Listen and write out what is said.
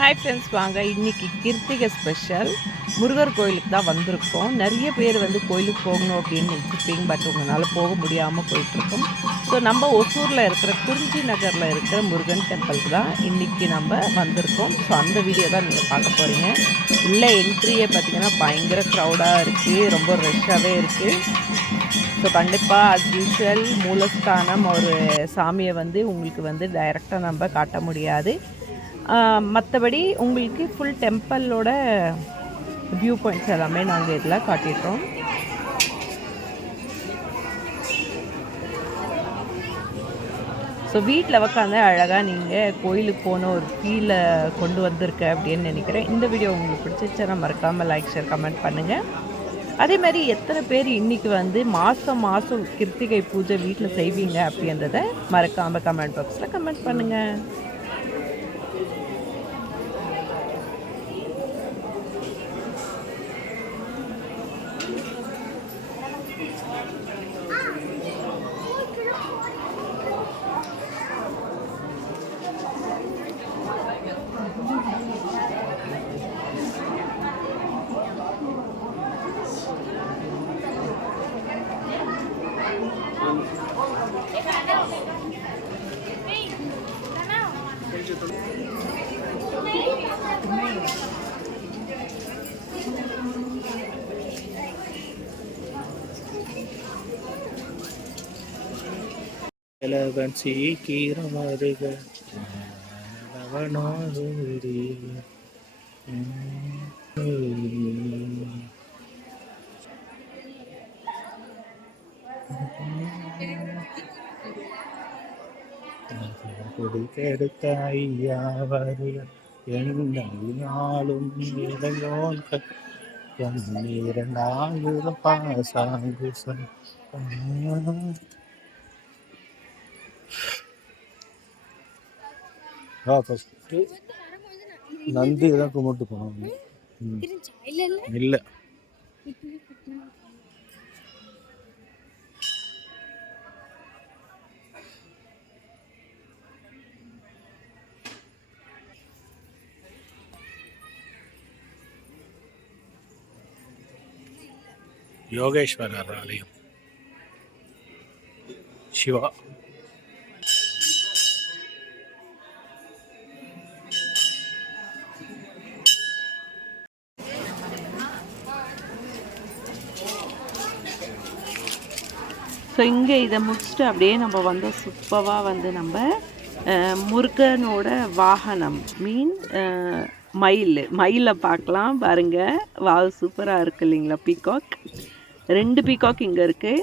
Hi friends வாங்க. இன்னைக்கு Krittika special Murugar கோயிலுக்கு தான் வந்திருக்கோம். நிறைய பேர் வந்து கோயிலுக்கு போகணும் அப்படின்னு நினச்சிப்பீங்க பட் உங்களால் போக முடியாமல் போயிட்டுருக்கோம். ஸோ நம்ம ஒசூரில் இருக்கிற குறிஞ்சி நகரில் இருக்கிற முருகன் டெம்பிளுக்கு தான் இன்றைக்கி நம்ம வந்திருக்கோம். ஸோ அந்த வீடியோ தான் நீங்கள் பார்க்க போகிறீங்க உள்ளே என்ட்ரியே பார்த்தீங்கன்னா பயங்கர க்ரௌடாக இருக்குது ரொம்ப ரஷ்ஷாகவே இருக்குது ஸோ கண்டிப்பாக அஸ் யூஷுவல் மூலஸ்தானம் ஒரு சாமியை வந்து உங்களுக்கு வந்து டைரெக்டாக நம்ம காட்ட முடியாது. மற்றபடி உங்களுக்கு ஃபுல் டெம்பிளோட வியூ பாயிண்ட்ஸ் எல்லாமே நாங்கள் இதில் காட்டிடுறோம். ஸோ வீட்டில் உக்காந்து அழகாக நீங்கள் கோயிலுக்கு போன ஒரு ஃபீலை கொண்டு வந்திருக்க அப்படின்னு நினைக்கிறேன். இந்த வீடியோ உங்களுக்கு பிடிச்சிச்சுன்னா மறக்காமல் லைக் ஷேர் கமெண்ட் பண்ணுங்கள் அதே மாதிரி எத்தனை பேர் இன்றைக்கி வந்து மாதம் மாதம் கிருத்திகை பூஜை வீட்டில் செய்வீங்க அப்படின்றத மறக்காமல் கமெண்ட் பாக்ஸில் கமெண்ட் பண்ணுங்கள் இலவன் சீக்கிரம் வருக அவனோரி கொடுக்கெடுத்த ஐயா வருக என்னாலும் இளையோன் இரண்டாயிரம் பாசாங்கு ஃபஸ்ட்டு நந்தி தான் கும்பிட்டு போனோம். இல்ல. யோகேஸ்வரர் ஆலயம் சிவா. ஸோ இங்கே இதை முடிச்சுட்டு அப்படியே நம்ம வந்து சூப்பராக வந்து நம்ம முருகனோட வாகனம் மீன் மயில். மயிலை பார்க்கலாம் பாருங்க. வா சூப்பராக இருக்கு இல்லைங்களா பீகாக் ரெண்டு பீகாக் இங்கே இருக்குது